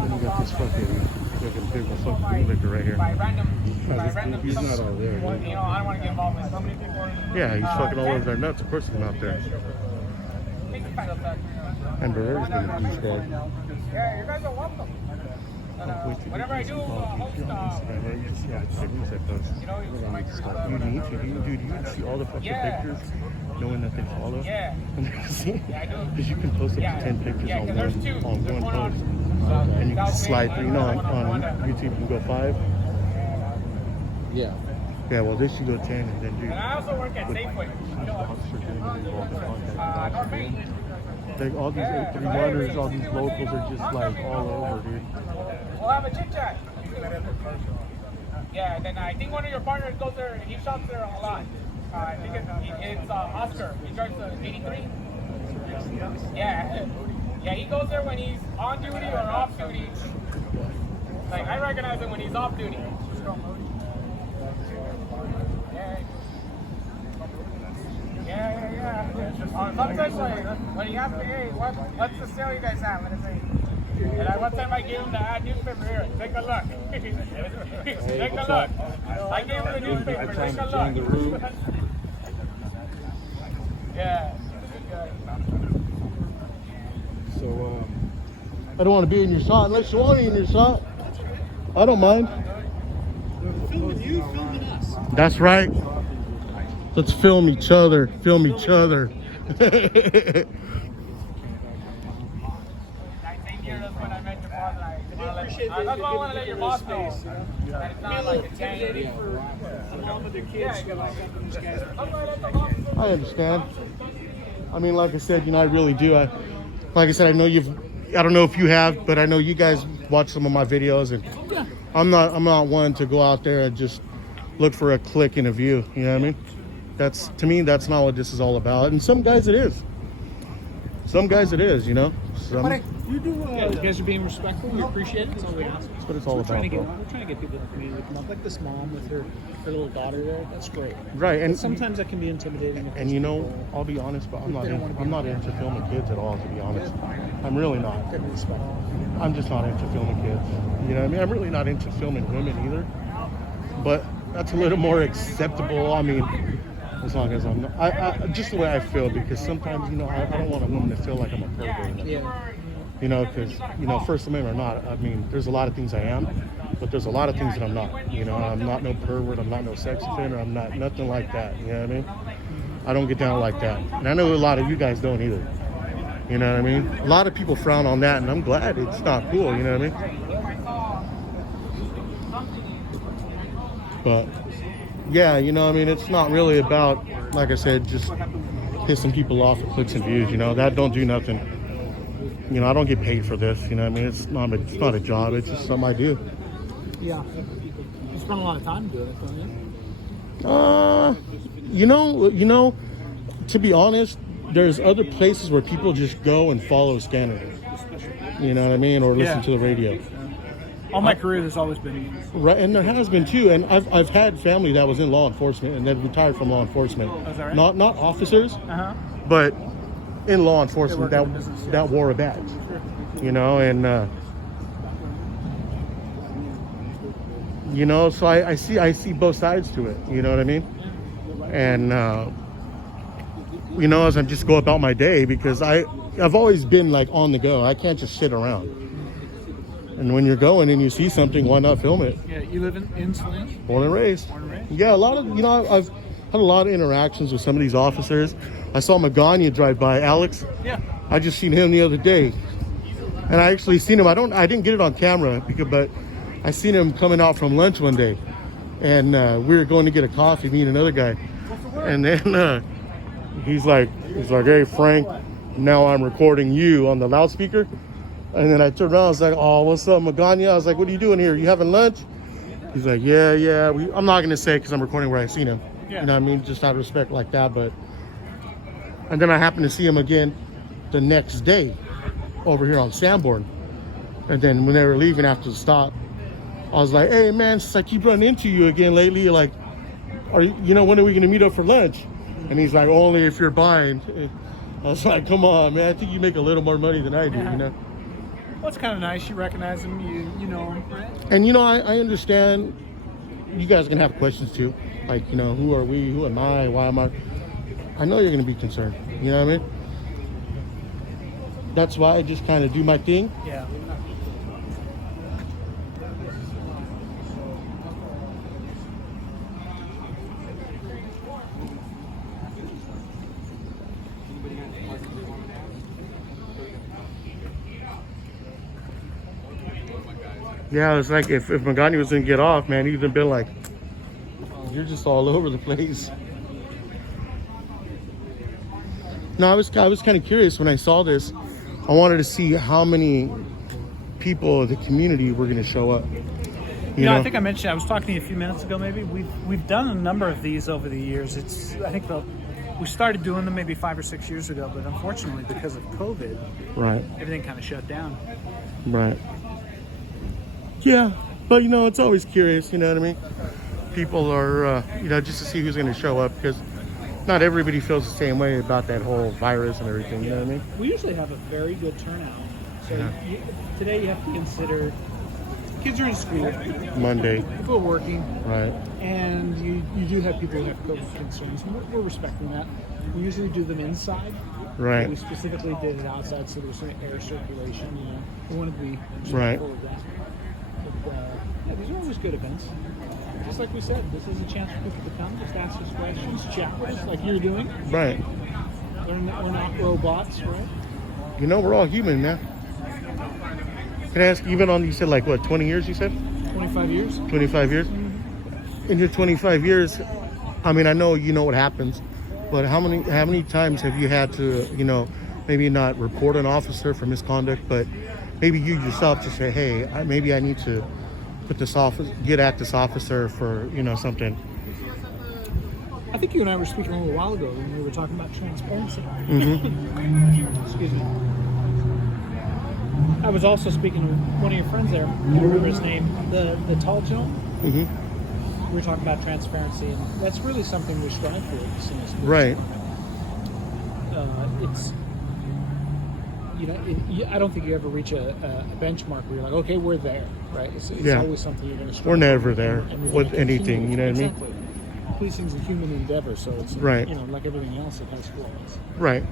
You got this fucking big fucking bootlicker right here. He's not all there. You know, I don't want to get involved with so many people. Yeah, he's fucking all over their nuts. Of course he's not there. And Barrera's been a douchebag. Yeah, you guys are welcome. Whenever I do host, you need to, dude, you see all the fucking pictures knowing that they follow? Yeah. Yeah, I do. Because you can post up to 10 pictures on one post. And you can slide through, you know, on YouTube you can go 5. Yeah. Yeah, well this you go 10 and then dude. And I also work at Safeway. Like all these A3-1ers, all these locals are just like all over, dude. We'll have a chit chat. Yeah, and then I think one of your partners goes there. He shops there a lot. I think it's Oscar. He drives the 83. Yeah, yeah. He goes there when he's on duty or off duty. Like I recognize him when he's off duty. Yeah. Sometimes when he asks me, hey, what's the sale you guys have? And I say, and one time I gave him the ad newspaper here. Take a look. Take a look. I gave him the newspaper. Take a look. Yeah. So, I don't want to be in your shot unless you want me in your shot. I don't mind. filming you, filming us. That's right. Let's film each other. Film each other. That's why I want to let your boss know that it's not like a gang. I understand. I mean, like I said, you know, I really do. Like I said, I know I don't know if you have, but I know you guys watch some of my videos, and I'm not one to go out there and just look for a click and a view. You know what I mean? To me, that's not what this is all about. And some guys it is. Some guys it is, you know. You guys are being respectful. We appreciate it. That's all we ask. That's what it's all about. We're trying to get people in the community to come up, like this mom with her little daughter there. That's great. Right, and sometimes that can be intimidating. And you know, I'll be honest, but I'm not into filming kids at all. To be honest, I'm really not. I'm just not into filming kids. You know what I mean? I'm really not into filming women either. But that's a little more acceptable. I mean, as long as I'm not, just the way I feel, because sometimes, you know, I don't want a woman to feel like I'm a pervert. Yeah. You know, because, you know, First Amendment or not, I mean, there's a lot of things I am, but there's a lot of things that I'm not. You know, I'm not no pervert, I'm not no sex offender, I'm not nothing like that. You know what I mean? I don't get down like that. And I know a lot of you guys don't either. You know what I mean? A lot of people frown on that, and I'm glad it's not cool, you know what I mean? But, yeah, you know, I mean, it's not really about, like I said, just pissing people off with clicks and views, you know? That don't do nothing. You know, I don't get paid for this, you know what I mean? It's not a job, it's just something I do. Yeah. You spend a lot of time doing it, don't you? You know, to be honest, there's other places where people just go and follow scanners. You know what I mean? Or listen to the radio. All my career, there's always been. Right, and there has been too. And I've had family that was in law enforcement and then retired from law enforcement. Oh, is that right? Not officers, but in law enforcement that wore a badge. You know, and you know, so I see both sides to it. You know what I mean? And you know, as I just go about my day, because I've always been like on the go. I can't just sit around. And when you're going and you see something, why not film it? Yeah, you live in Salinas? Born and raised. Yeah, a lot of, you know, I've had a lot of interactions with some of these officers. I saw Magana drive by, Alex. Yeah. I just seen him the other day. And I actually seen him, I didn't get it on camera, but I seen him coming out from lunch one day. And we were going to get a coffee, me and another guy. And then he's like, hey, Frank, now I'm recording you on the loudspeaker. And then I turned around, I was like, oh, what's up, Magana? I was like, what are you doing here? You having lunch? He's like, yeah. I'm not going to say because I'm recording where I seen him. Yeah. You know what I mean? Just out of respect like that. But and then I happened to see him again the next day over here on Sanborn. And then when they were leaving after the stop, I was like, hey man, since I keep running into you again lately, like, when are we gonna meet up for lunch? And he's like, only if you're buying. I was like, come on, man, I think you make a little more money than I do, Yeah. you know? Well, it's kind of nice. You recognize him. You know him, right? And I understand you guys are gonna have questions too. Like, who are we? Who am I? Why am I? I know you're gonna be concerned. You know what I mean? That's why I just kind of do my thing. Yeah. Yeah, it's like if Magani was gonna get off, man, he'd have been like, you're just all over the place. No, I was kind of curious when I saw this. I wanted to see how many people of the community were gonna show up. You know, I think I mentioned, I was talking to you a few minutes ago, maybe. We've done a number of these over the years. I think we started doing them maybe 5 or 6 years ago, but unfortunately because of COVID, right, everything kind of shut down. Right. Yeah, but it's always curious, you know what I mean? People are, just to see who's going to show up, because not everybody feels the same way about that whole virus and everything, you know what I mean? We usually have a very good turnout. So today you have to consider kids are in school, Monday, people are working, right? and you do have people who have COVID concerns. And we're respecting that. We usually do them inside. Right. We specifically did it outside, so there's some air circulation. We wanted to be Right. respectful of that. But these are always good events. Just like we said, this is a chance for people to come, just ask us questions, chat with us, like you're doing. Right. We're not robots, right? We're all human, man. Can I ask, even on, you said like what, 20 years you said? 25 years. 25 years? In your 25 years, I mean, I know what happens, but how many times have you had to, maybe not report an officer for misconduct, but maybe you yourself just say, hey, maybe I need to get at this officer for, something. I think you and I were speaking a little while ago when we were talking about transparency. Mm-hmm. Excuse me. I was also speaking to one of your friends there. I don't remember his name. The tall gentleman. Mm-hmm. We were talking about transparency, and that's really something we strive for. Right. It's I don't think you ever reach a benchmark where you're like, okay, we're there, right? It's always something you're going to strive for. We're never there and with anything, you know what I mean? Exactly. Policing's a human endeavor, so it's right. Like everything else, it has flaws. Right.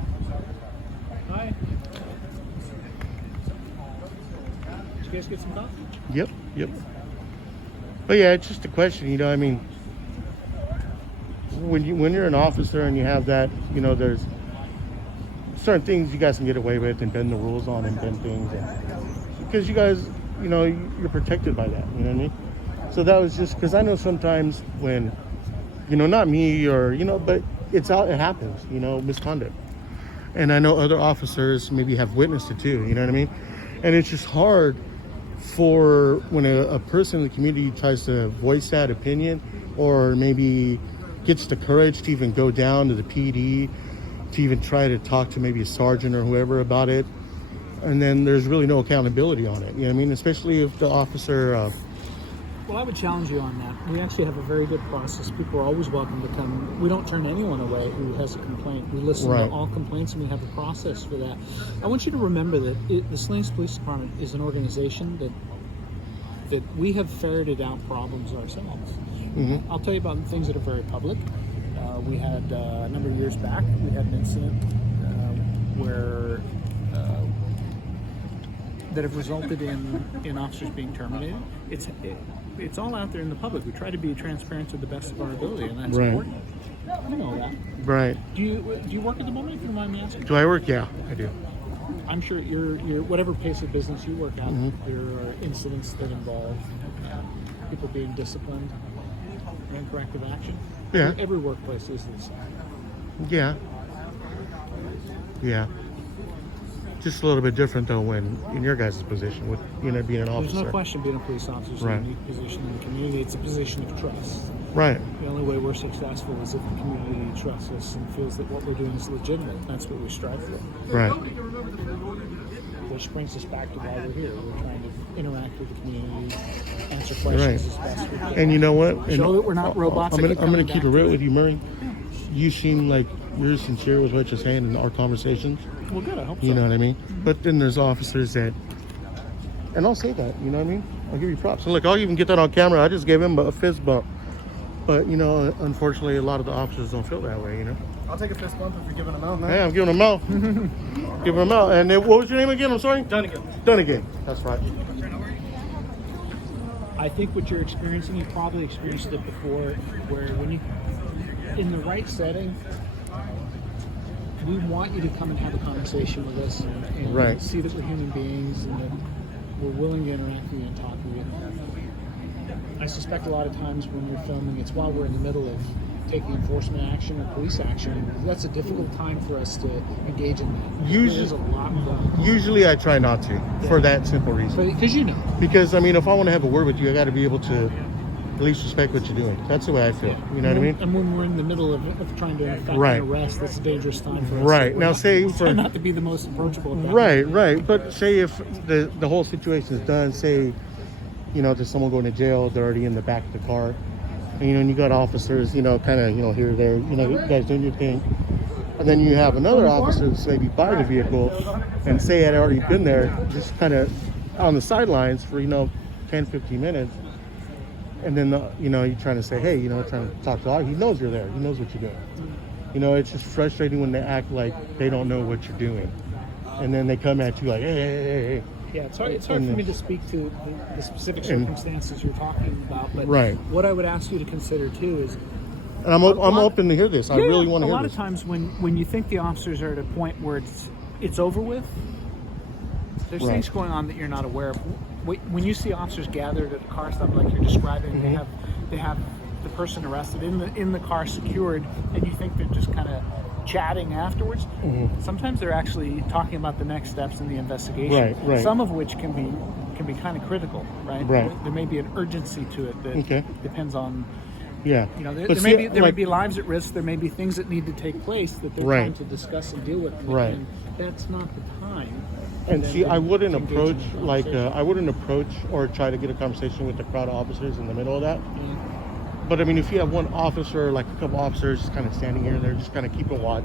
Hi. Did you guys get some coffee? Yep. But yeah, it's just a question, I mean, when you're an officer and you have that, there's certain things you guys can get away with and bend the rules on and bend things, because you guys, you're protected by that, you know what I mean? So that was just because I know sometimes when, not me or, but it happens, misconduct. And I know other officers maybe have witnessed it too, you know what I mean? And it's just hard for when a person in the community tries to voice that opinion, or maybe gets the courage to even go down to the PD to even try to talk to maybe a sergeant or whoever about it, and then there's really no accountability on it, you know what I mean? Especially if the officer well, I would challenge you on that. We actually have a very good process. People are always welcome to come. We don't turn anyone away who has a complaint. We listen to all complaints, and we have a process for that. I want you to remember that the Salinas Police Department is an organization that we have ferreted out problems ourselves. Mm-hmm. I'll tell you about things that are very public. We had a number of years back, we had an incident where that have resulted in officers being terminated. It's all out there in the public. We try to be transparent to the best of our ability, and that's important. You know that. Right. Do you work at the moment, if you don't mind me asking? Do I work? Yeah, I do. I'm sure you're whatever pace of business you work at, there are incidents that involve people being disciplined and corrective action. Yeah. Every workplace is the same. Yeah. Just a little bit different though when in your guys' position with being an officer. There's no question being a police officer is a unique position in the community. It's a position of trust. Right. The only way we're successful is if the community trusts us and feels that what we're doing is legitimate. That's what we strive for. Right. Which brings us back to why we're here. We're trying to interact with the community, answer questions as best we can. And you know what? Show that we're not robots. I'm gonna keep it real with you, Murray. You seem like you're sincere with what you're saying in our conversations. Well, good. I hope so. You know what I mean? But then there's officers that, and I'll say that. You know what I mean? I'll give you props. And look, I'll even get that on camera. I just gave him a fist bump. But you know, unfortunately, a lot of the officers don't feel that way. You know? I'll take a fist bump if you're giving them out, man. Hey, I'm giving him out. Giving him out. And then, what was your name again? I'm sorry. Dunnigan. That's right. I think what you're experiencing, you probably experienced it before, where when you, in the right setting, we want you to come and have a conversation with us and Right. see that we're human beings and that we're willing to interact with you and talk with you. I suspect a lot of times when we're filming, it's while we're in the middle of taking enforcement action or police action. That's a difficult time for us to engage in that. There's a lot going on. Usually I try not to, for that simple reason. Because you know. Because, I mean, if I want to have a word with you, I got to be able to at least respect what you're doing. That's the way I feel. You know what I mean? And when we're in the middle of trying to effect Right. an arrest, that's a dangerous time for us. Right. We're Now, not- say we for- try not to be the most approachable. At that Right. But say if the whole situation is done, say, you know, there's someone going to jail, they're already in the back of the car. And, you know, and you got officers, you know, kind of, you know, here or there, you know, you guys doing your thing. And then you have another officer that's maybe by the vehicle and say had already been there, just kind of on the sidelines for, you know, 10, 15 minutes. And then, you know, you're trying to say, hey, you know, trying to talk to he knows you're there. He knows what you're doing. You know, it's just frustrating when they act like they don't know what you're doing. And then they come at you like, hey. Yeah, it's hard for me to speak to the specific circumstances you're talking about, but Right. what I would ask you to consider too is, And I'm open to hear this. I really want to a hear lot this. of times when you think the officers are at a point where it's over with, there's Right. things going on that you're not aware of. When you see officers gathered at a car stop like you're describing, Mm-hmm. they have the person arrested in the car secured, and you think they're just kind of chatting afterwards. Mm-hmm. Sometimes they're actually talking about the next steps in the investigation. Right. Some of which can be kind of critical, right? Right. There may be an urgency to it that Okay. depends on. Yeah. You know, But there see, may like- be lives at risk. There may be things that need to take place that they're Right. trying to discuss and deal with. Right. And that's not the time. And then see, to I wouldn't engage in approach the like conversation. I wouldn't approach or try to get a conversation with the crowd of officers in the middle of that. Yeah. But I mean, if you have one officer, like a couple officers, just kind of standing here, they're just kind of keeping watch.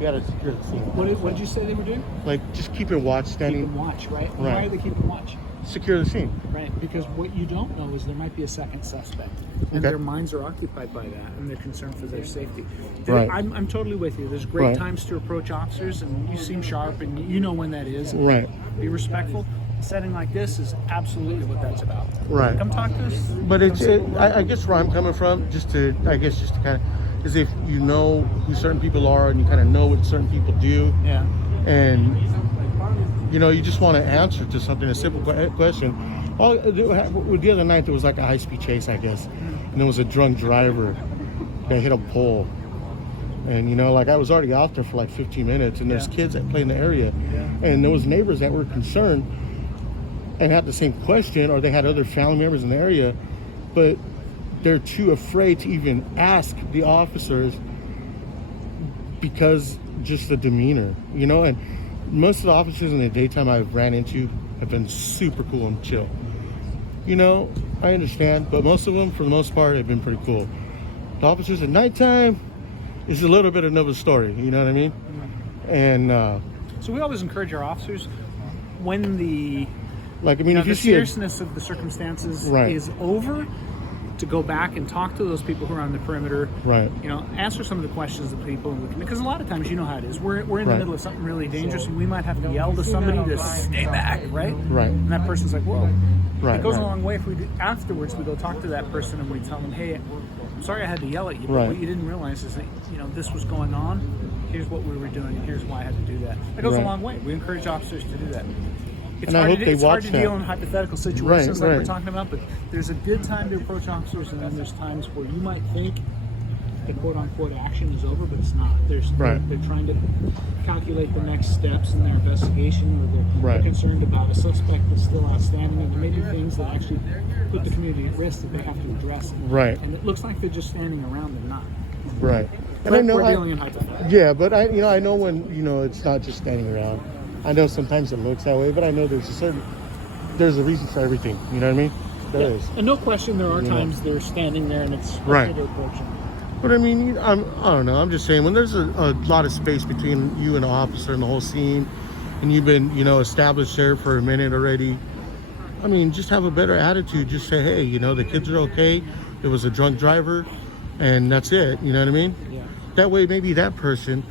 You got to secure the scene. What did you say they were doing? Like just keeping watch, standing, Keeping watch, right? Right. Why are they keeping watch? secure the scene. Right, because what you don't know is there might be a second suspect, and Okay. their minds are occupied by that, and they're concerned for their safety. Right. I'm totally with you. There's great Right. times to approach officers, and you seem sharp, and you know when that is. Right. Be respectful. A setting like this is absolutely what that's about. Right. Come talk to us. But I guess where I'm coming from, just to kind of, is if you know who certain people are and you kind of know what certain people do, Yeah. and you know, you just want to answer to something, a simple question. The other night there was like a high-speed chase, I guess, and there was a drunk driver that hit a pole. And you know, like I was already out there for like 15 minutes, and there's Yeah. kids that play in the area, Yeah. and there was neighbors that were concerned and had the same question, or they had other family members in the area, but they're too afraid to even ask the officers because just the demeanor, you know. And most of the officers in the daytime I've ran into have been super cool and chill. You know, I understand, but most of them, for the most part, have been pretty cool. The officers at nighttime is a little bit of another story, you know what I mean? And So we always encourage our officers when the like, I mean, if the you see a, seriousness of the circumstances Right. is over, to go back and talk to those people who are on the perimeter. Right. You know, answer some of the questions that people because a lot of times you know how it is. We're in the Right. middle of something really dangerous, and we might have to yell to somebody to stay back, right? Right. And that person's like, "Whoa." Right, It goes right. a long way if we afterwards we go talk to that person and we tell them, "Hey, I'm sorry I had to yell at you, but Right. what you didn't realize is that this was going on. Here's what we were doing, and here's why I had to do that." It goes Right. a long way. We encourage officers to do that. It's And I hard, hope to, they it's hard watch to that. deal in hypothetical situations like right. we're talking about, but there's a good time to approach officers, and then there's times where you might think the quote-unquote action is over, but it's not. Right. They're trying to calculate the next steps in their investigation, or they're Right. concerned about a suspect that's still outstanding, and there may be things that actually put the community at risk that they have to address. Right. And it looks like they're just standing around and not. right. And But I know we're dealing in hypotheticals. yeah, but I know when, it's not just standing around. I know sometimes it looks that way, but I know there's a certain there's a reason for everything. You know what I mean? There is. And no question, there are You know. times they're standing there and it's Right. they're approaching. But I mean, I don't know. I'm just saying, when there's a lot of space between you and the officer and the whole scene, and you've been, established there for a minute already, I mean, just have a better attitude. Just say, hey, the kids are okay. It was a drunk driver, and that's it. You know what I mean? Yeah. That way, maybe that person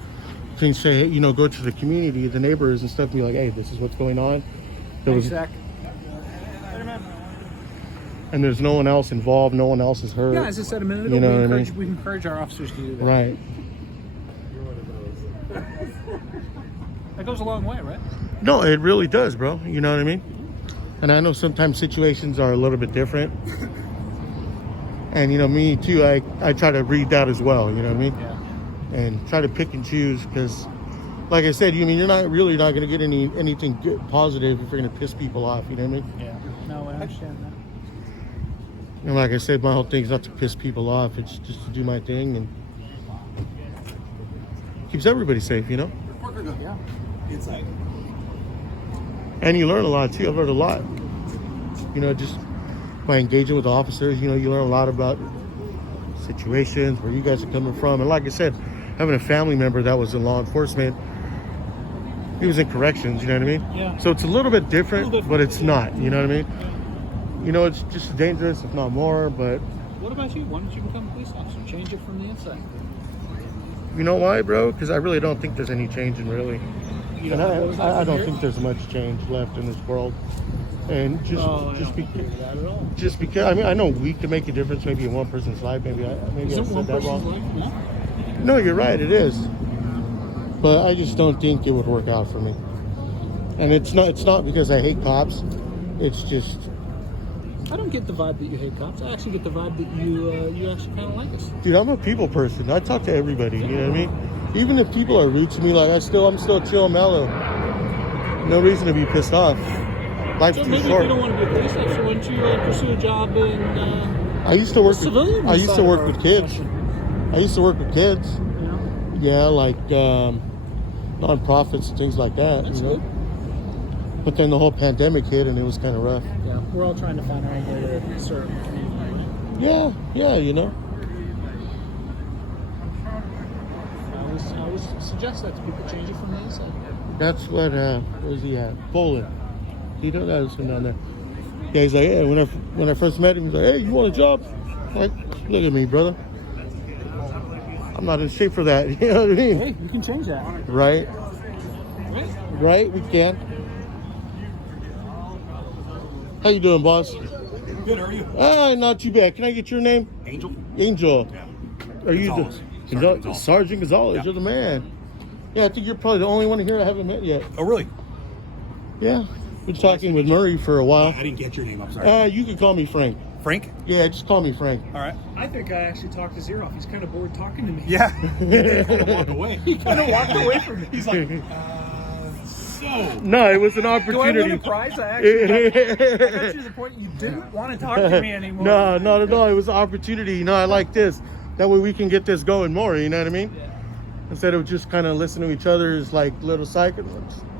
can say, hey, go to the community, the neighbors and stuff, and be like, hey, this is what's going on. There was, Zach. and there's no one else involved. No one else is hurt. Yeah, as I said a minute ago, You know what I we encourage our officers to do that. Right. That goes a long way, right? No, it really does, bro. You know what I mean? And I know sometimes situations are a little bit different. And, me too, I try to read that as well, you know what I mean? Yeah. And try to pick and choose because, like I said, you're not going to get anything good, positive if you're going to piss people off, you know what I mean? Yeah. No, I understand that. And like I said, my whole thing is not to piss people off. It's just to do my thing and keeps everybody safe, Yeah. Inside. And you learn a lot too. I've learned a lot. Just by engaging with the officers, you learn a lot about situations, where you guys are coming from. And like I said, having a family member that was in law enforcement, he was in corrections, you know what I mean? Yeah. So it's a little bit different, but it's not, you know what I mean? Yeah. It's just dangerous, if not more, but What about you? Why don't you become a police officer? Change it from the inside. you know why, bro? Because I really don't think there's any change in really. You And know, I don't think there's much change left in this world. And I don't agree with that at all. just because, I mean, I know we can make a difference maybe in one person's life. Maybe I Is it said one that person's wrong. life? No. No, you're right. It is. But I just don't think it would work out for me. And it's not because I hate cops. It's just, I don't get the vibe that you hate cops. I actually get the vibe that you actually kind of like us. dude, I'm a people person. I talk to everybody. You know what I mean? Even if people are rude to me, like I'm still chill and mellow. No reason to be pissed off. Life's So too maybe if short. you don't want to be a police officer, why don't you pursue a job in I used to work. civilian I used side to of work our with kids. profession? I used to work with kids. You know? Yeah, like nonprofits and things like that. That's you know? good. But then the whole pandemic hit and it was kind of rough. Yeah, we're all trying to find our own way to serve the community. Yeah, you know. I always suggest that to people. Change it from the inside. That's what. Where's he at? Poland. He don't know him down there. Yeah, he's like, yeah. When I first met him, he's like, hey, you want a job? Like, look at me, brother. I'm not in shape for that. You know what I mean? Hey, you can change that. Right? Right? Right? We can. How you doing, boss? Good, how are you? Ah, not too bad. Can I get your name? Angel? Angel. Are you Gonzales. the Sergeant Gonzales? Yeah. You're the man. Yeah, I think you're probably the only one here I haven't met yet. Oh, really? Yeah, been talking with Murray for a while. I didn't get your name, I'm sorry. You can call me Frank. Frank? Yeah, just call me Frank. All right. I think I actually talked his ear off. He's kind of bored talking to me. Yeah. He did kind of walk away. He kind of walked away from me. He's like, so. No, it was an Do I win a opportunity. prize? I actually got you to the point you didn't want to talk to me anymore. No, not at all. It was an opportunity. You know, I like this. That way we can get this going more. You know what I mean? Yeah. Instead of just kind of listening to each other's like little cycles,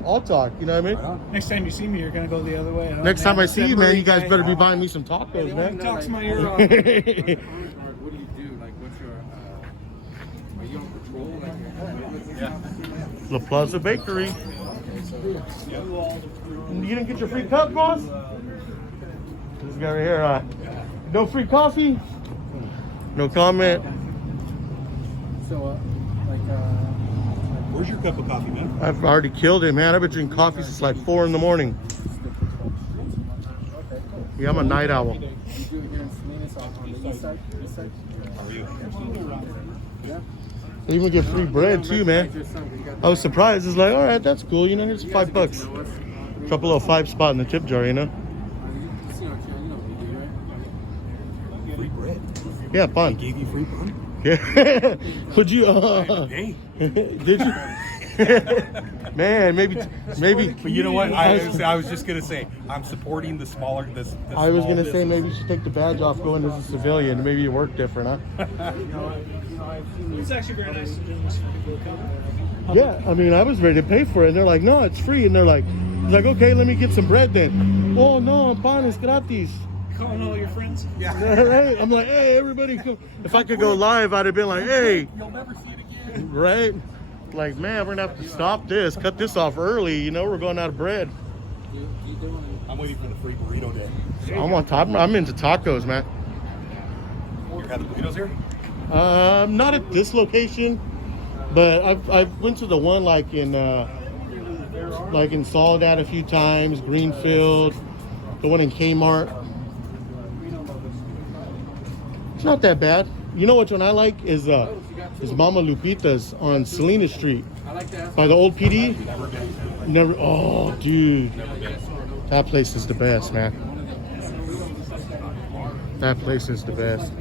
all talk. You know what I mean? Right on. Next time you see me, you're gonna go the other way. Huh? Next time I see you, man, you guys Said better be Murray buying me some tacos, guy man. talks my ear off. What do you do? Like, what's your, are you on patrol? Like, yeah. La Plaza Bakery. You didn't get your free cup, boss? This guy right here. No free coffee? No comment. So, Where's your cup of coffee, man? I've already killed it, man. I've been drinking coffee since like 4 in the morning. Yeah, I'm a night owl. you do it here in Salinas on the east side? This side? How are you? Yeah. I even get free bread too, man. I was surprised. It's like, all right, that's cool. You know, here's $5. Drop a little 5 spot in the tip jar, you know? Free bread. Yeah, They fun. gave you free bun? Yeah. Would you? Hey. Did you? Man, maybe. But you know what? I was just gonna say I'm supporting the smaller. This. I was gonna say maybe you should take the badge off, go in as a civilian. Maybe you work different, huh? It's actually very nice to do this for people to come. Yeah, I mean, I was ready to pay for it, and they're like, "No, it's free," and they're like, He's like, okay, let me get some bread then. Oh no, I'm fine, it's gratis. Calling all your friends? Right? I'm like, hey, everybody come. If I could go live, I'd have been like, hey. You'll never see it again. Right? Like, man, we're gonna have to stop this, cut this off early. You know, we're going out of bread. I'm waiting for the free burrito day. I'm into tacos, man. You had the burritos here? Not at this location, but I've went to the one like in Soledad a few times, Greenfield, the one in Kmart. It's not that bad. You know which one I like is Mama Lupita's on Salinas Street by the old PD. Never. Oh, dude, that place is the best, man. That place is the best.